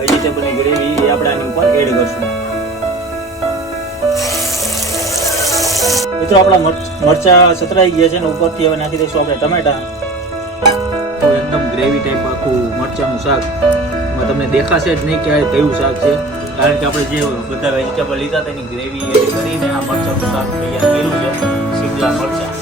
વેજીટેબલની gravy એ આપણે આની ઉપર એડ કરશું. મિત્રો, આપણા મરચા સતરાઈ ગયા છે ને ઉપરથી હવે નાખી દઈશું આપણે ટમેટા. એકદમ ગ્રેવી ટાઈપ આખું મરચાનું શાક. એમાં તમને દેખાશે જ નહીં કે આ કયું શાક છે. કારણ કે આપણે જે બધા વેજીટેબલ લીધા તેની ગ્રેવી એડ કરીને આ મરચાનું શાક તૈયાર કર્યું છે. શિમલા મરચા.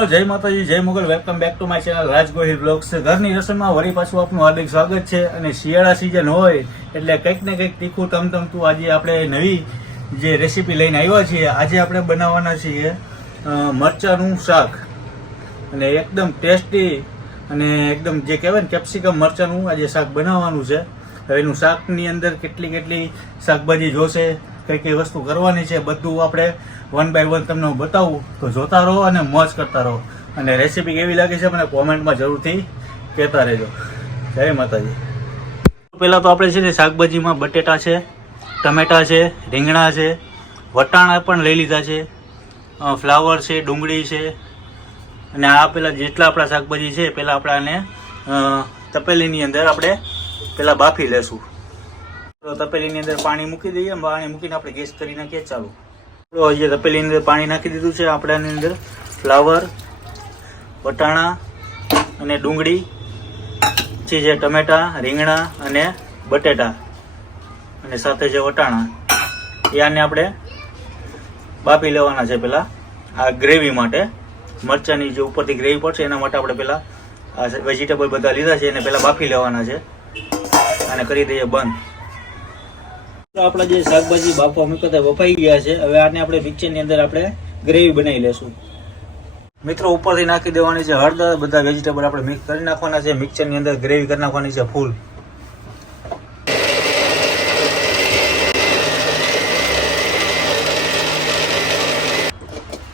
મિત્રો, જય માતાજી, જય Mogal. Welcome back to my channel Raj vlogs ઘરની રસોઈમાં વળી પાછું આપનું હાર્દિક સ્વાગત છે અને શિયાળા સિઝન હોય એટલે કંઈક ને કંઈક તીખું તમતમતું આજે આપણે નવી જે રેસીપી લઈને આવ્યા છીએ, આજે આપણે બનાવવાના છીએ મરચાંનું શાક. અને એકદમ ટેસ્ટી અને એકદમ જે કહેવાય ને કેપ્સિકમ મરચાંનું આજે શાક બનાવવાનું છે. એનું શાકની અંદર કેટલી કેટલી શાકભાજી જોશે, કઈ કઈ વસ્તુ કરવાની છે, બધું આપણે વન બાય વન તમને હું બતાવું, તો જોતા રહો અને મોજ કરતા રહો. અને રેસીપી કેવી લાગે છે મને કોમેન્ટમાં જરૂરથી કહેતા રહેજો. જય માતાજી. પહેલાં તો આપણે છે ને શાકભાજીમાં બટેટા છે, ટમેટા છે, રીંગણા છે, વટાણા પણ લઈ લીધા છે ફ્લાવર છે, ડુંગળી છે, અને આ પેલા જેટલા આપણા શાકભાજી છે પહેલાં આપણે આને તપેલીની અંદર આપણે પહેલાં બાફી લેશું. તપેલીની અંદર પાણી મૂકી દઈએ, પાણી મૂકીને આપણે ગેસ કરી નાખીએ, ચાલુ. તો જે તપેલીની અંદર પાણી નાખી દીધું છે આપણે આની અંદર. ફ્લાવર, વટાણા અને ડુંગળી પછી જે ટમેટા, રીંગણા અને બટેટા અને સાથે જે વટાણા. એ આને આપણે બાફી લેવાના છે પેલા આ ગ્રેવી માટે. મરચાંની જે ઉપરથી ગ્રેવી પડશે એના માટે આપણે પેલા આ વેજીટેબલ બધા લીધા છે એને પેલા બાફી લેવાના છે. અને કરી દઈએ બંધ. આપણા જે શાકભાજી બાફવા મૂક્યા વફાઈ ગયા છે. હવે આને આપણે મિક્સરની અંદર આપણે ગ્રેવી બનાવી લેશું. મિત્રો, ઉપરથી નાખી દેવાની છે હળદર. બધા વેજીટેબલ આપણે મિક્સ કરી નાખવાના છે. મિક્સરની અંદર ગ્રેવી કરી નાખવાની છે ફૂલ.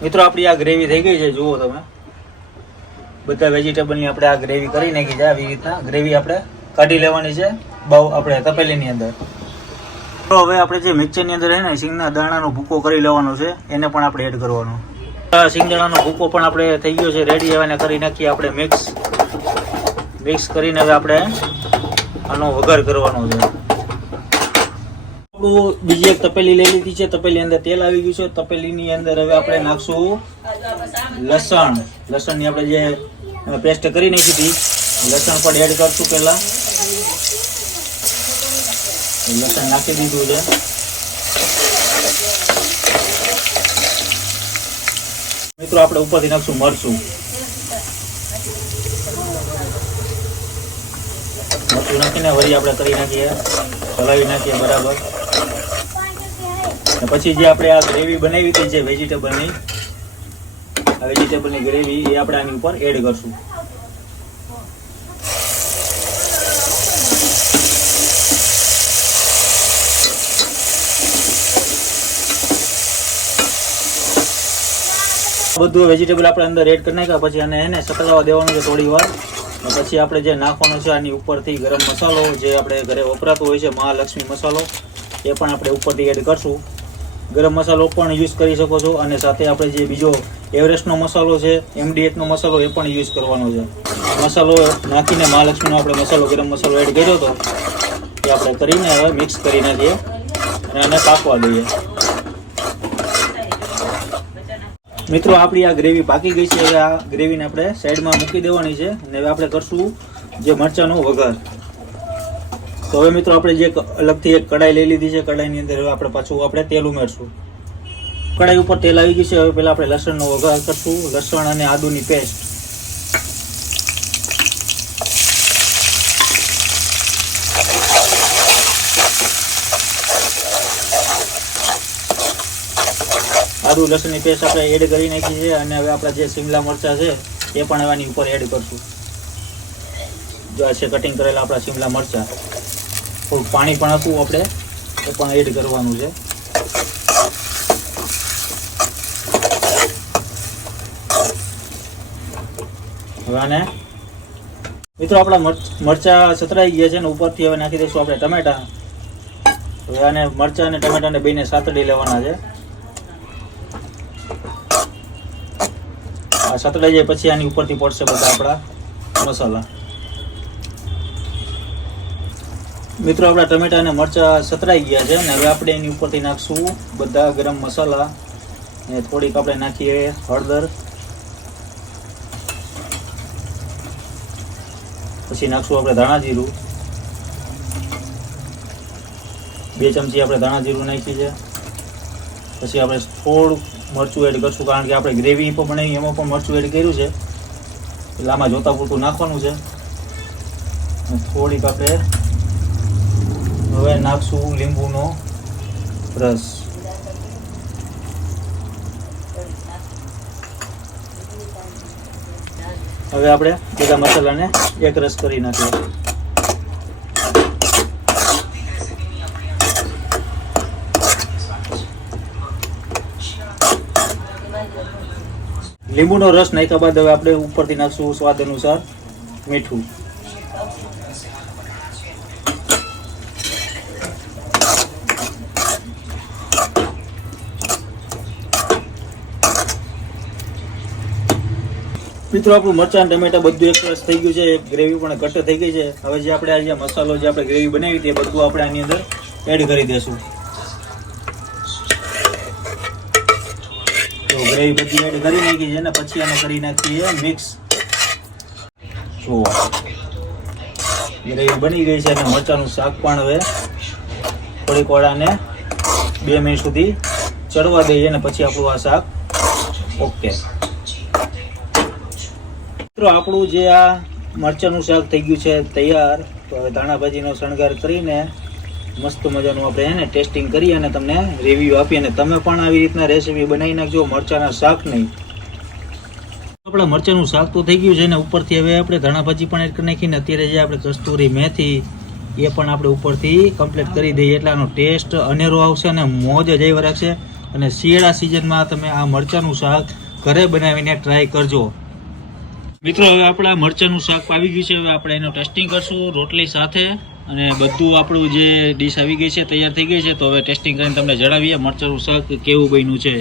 મિત્રો, આપણી આ ગ્રેવી થઈ ગઈ છે. જુઓ તમે. બધા વેજીટેબલની આપણે આ ગ્રેવી કરી નાખી છે. આવી રીતના ગ્રેવી આપણે કાઢી લેવાની છે. બહુ આપણે તપેલીની અંદર. તો હવે આપણે જે મિક્સરની અંદર છે ને સિંગના દાણાનો ભૂકો કરી લેવાનો છે, એને પણ આપણે એડ કરવાનો. સિંગદાણાનો ભૂકો પણ આપણે થઈ ગયો છે રેડી હવે એને કરી નાખીએ આપણે મિક્સ મિક્સ કરીને હવે આપણે આનો વઘાર કરવાનો છે. આપણું બીજી એક તપેલી લઈ લીધી છે, તપેલી અંદર તેલ આવી ગયું છે. તપેલીની અંદર હવે આપણે નાખશું લસણ. લસણની આપણે જે પેસ્ટ કરી નાખી હતી, લસણ પણ એડ કરશું પહેલા. લસણ નાખી દીધું છે મિત્રો આપણે ઉપરથી નાખશું મરચું મરચું નાખીને વળી આપણે કરી નાખીએ ચલાવી નાખીએ બરાબર પછી જે આપણે આ ગ્રેવી બનાવી હતી જે વેજીટેબલની આ વેજીટેબલની ગ્રેવી એ આપણે આની ઉપર એડ કરશું બધું વેજીટેબલ આપણે અંદર એડ કરી નાખ્યા, પછી અને એને સકલાવા દેવાનું છે થોડી વાર. પછી આપણે જે નાખવાનું છે આની ઉપરથી ગરમ મસાલો, જે આપણે ઘરે વપરાતો હોય છે, મહાલક્ષ્મી મસાલો, એ પણ આપણે ઉપરથી એડ કરશું. ગરમ મસાલો પણ યુઝ કરી શકો છો, અને સાથે આપણે જે બીજો એવરેસ્ટનો મસાલો છે એમડીએચનો મસાલો, એ પણ યુઝ કરવાનો છે. મસાલો નાખીને મહાલક્ષ્મીનો આપણે મસાલો, ગરમ મસાલો એડ કર્યો હતો એ આપણે કરીને હવે મિક્સ કરી નાખીએ અને આને પાકવા દઈએ. મિત્રો, આપણી આ ગ્રેવી પાકી ગઈ છે. હવે આ ગ્રેવીને આપણે સાઈડમાં મૂકી દેવાની છે અને હવે આપણે કરશું જે મરચાંનો વઘાર. તો હવે મિત્રો, આપણે જે અલગથી એક કડાઈ લઈ લીધી છે. કડાઈની અંદર હવે આપણે પાછું આપણે તેલ ઉમેરશું. કડાઈ ઉપર તેલ આવી ગયું છે. હવે પહેલાં આપણે લસણનો વઘાર કરશું. લસણ અને આદુની પેસ્ટ. આદુ, લસણની પેસ્ટ આપણે એડ કરી નાખી છે અને હવે આપણા જે શિમલા મરચાં છે, એ પણ હવે આની ઉપર એડ કરશું. જો આ છે કટિંગ કરેલા આપણા શિમલા મરચાં. થોડું પાણી પણ હતું આપણે, એ પણ એડ કરવાનું છે. હવે આને, મિત્રો આપણા મરચાં સતરાઈ ગયા છે ને ઉપરથી હવે નાખી દઈશું આપણે ટમેટા. હવે આને મરચાં અને ટમેટાને બેને સાતડી લેવાના છે. આ જાય પછી આની ઉપરથી પડશે બધા આપણા મસાલા. મિત્રો, આપણા ટમેટા અને મરચા સતરાઈ ગયા છે અને હવે આપણે એની ઉપરથી નાખશું બધા ગરમ મસાલા ને થોડીક આપણે નાખીએ હળદર. પછી નાખશું આપણે ધાણા જીરું. બે ચમચી આપણે ધાણા જીરું નાખી છે. પછી આપણે થોડું મરચું એડ કરશું કારણ કે આપણે ગ્રેવી પણ બનાવી એમાં પણ મરચું એડ કર્યું છે. એટલે આમાં જોતા પૂરતું નાખવાનું છે. થોડીક આપણે હવે નાખશું લીંબુનો રસ. હવે આપણે બધા મસાલાને એક રસ કરી નાખીએ. લીંબુનો રસ નાખ્યા બાદ હવે આપણે ઉપરથી નાખશું સ્વાદ અનુસાર મીઠું. મિત્રો, આપણું મરચાં, ટમેટા બધું એક રસ થઈ ગયું છે. ગ્રેવી પણ ઘટ્ટ થઈ ગઈ છે. હવે જે આપણે આ જે મસાલો જે આપણે ગ્રેવી બનાવી એ બધું આપણે આની અંદર એડ કરી દેશું. તો ગ્રેવી બધી એડ કરી નાખી છે ને પછી આને કરી નાખીએ મિક્સ જો ગ્રેવી બની ગઈ છે અને મરચાંનું શાક પણ હવે થોડીક વાળાને બે મિનિટ સુધી ચડવા દઈએ અને પછી આપણું આ શાક ઓકે મિત્રો, આપણું જે આ મરચાંનું શાક થઈ ગયું છે તૈયાર, તો હવે ધાણા ભાજીનો શણગાર કરીને મસ્ત મજાનું આપણે એને ટેસ્ટિંગ કરી અને તમને રિવ્યૂ આપી અને તમે પણ આવી રીતના રેસીપી બનાવી નાખજો મરચાંના શાક નહીં. આપણા મરચાંનું શાક તો થઈ ગયું છે ને ઉપરથી હવે આપણે ધાણા ભાજી પણ એડ કરી નાખીને અત્યારે જે આપણે કસ્તુરી મેથી એ પણ આપણે ઉપરથી કમ્પ્લીટ કરી દઈએ એટલે આનો ટેસ્ટ અનેરો આવશે અને મોજ જ આવ્યા રાખશે. અને શિયાળા સિઝનમાં તમે આ મરચાંનું શાક ઘરે બનાવીને ટ્રાય કરજો. મિત્રો, હવે આપણા મરચાંનું શાક આવી ગયું છે. હવે આપણે એનું ટેસ્ટિંગ કરશું રોટલી સાથે. અને બધું આપણું જે ડીશ આવી ગઈ છે, તૈયાર થઈ ગઈ છે, તો હવે ટેસ્ટિંગ કરીને તમને જણાવીએ મરચાંનું શાક કેવું બન્યું છે.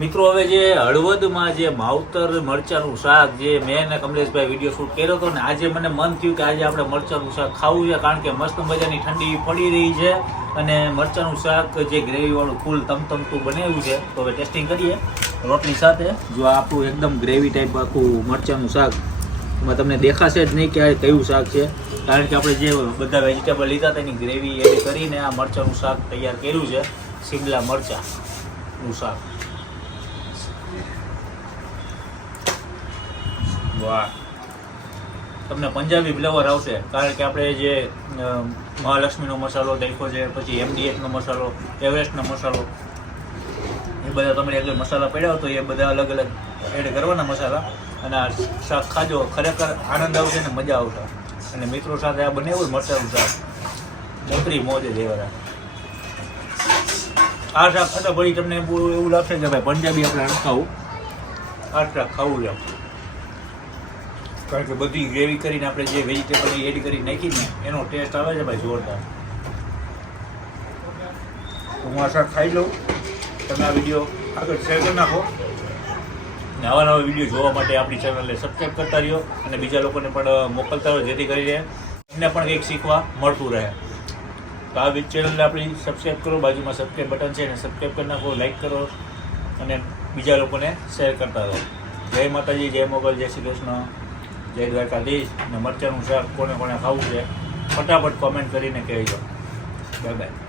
મિત્રો, હવે જે હળવદમાં જે માવતર મરચાંનું શાક, જે મેં અને કમલેશભાઈ વીડિયો શૂટ કર્યો હતો ને, આજે મને મન થયું કે આજે આપણે મરચાંનું શાક ખાવું છે, કારણ કે મસ્ત મજાની ઠંડી પડી રહી છે અને મરચાંનું શાક જે ગ્રેવીવાળું ફૂલ તમતમતું બનાવ્યું છે, તો હવે ટેસ્ટિંગ કરીએ. રોટલી સાથે, જો આપણું એકદમ ગ્રેવી ટાઈપ આખું મરચાંનું શાક એમાં તમને દેખાશે જ નહીં કે કયું શાક છે. કારણ કે આપણે જે બધા વેજીટેબલ લીધા હતા, એની ગ્રેવી એડ કરીને આ મરચાંનું શાક તૈયાર કર્યું છે. શિમલા મરચાંનું શાક. વાહ. તમને પંજાબી ફ્લેવર આવશે. કારણ કે આપણે જે મહાલક્ષ્મીનો મસાલો દેખો છે, પછી એમડીએચનો મસાલો એવરેસ્ટનો મસાલો, એ બધા તમે આગળ મસાલા પડ્યા તો એ બધા અલગ અલગ એડ કરવાના મસાલા. અને આ શાક ખાજો, ખરેખર આનંદ આવશે ને મજા આવશે. અને મિત્રો સાથે આ બનાવ્યું મરચાંનું શાક. મોકરી મોજ જ એવા આ શાક ખાતા પછી તમને એવું લાગશે કે ભાઈ પંજાબી આપણે ખાવું આ શાક ખાવું છે. કારણ કે બધી ગ્રેવી કરીને આપણે જે વેજીટેબલ એડ કરી નાખીને એનો ટેસ્ટ આવે છે ભાઈ જોરદાર. હું આ શાક ખાઈ લઉં. તમે આ વીડિયો આગળ શેર કરી નાખો. ને આવા નવા વીડિયો જોવા માટે આપણી ચેનલને સબસ્ક્રાઈબ કરતા રહ્યો અને બીજા લોકોને પણ મોકલતા રહ્યો જેથી કરીને એમને પણ કંઈક શીખવા મળતું રહે. તો આ ચેનલને આપણી સબસ્ક્રાઈબ કરો, બાજુમાં સબસ્ક્રાઈબ બટન છે એને સબસ્ક્રાઈબ કરી નાખો લાઈક કરો અને બીજા લોકોને શેર કરતા રહો. જય માતાજી, જય મોગલ, જય શ્રી કૃષ્ણ, જય દ્વારકાધીશ. અને મરચાંનું શાક કોને કોને ખાવું છે, ફટાફટ કોમેન્ટ કરીને કહેજો. Bye bye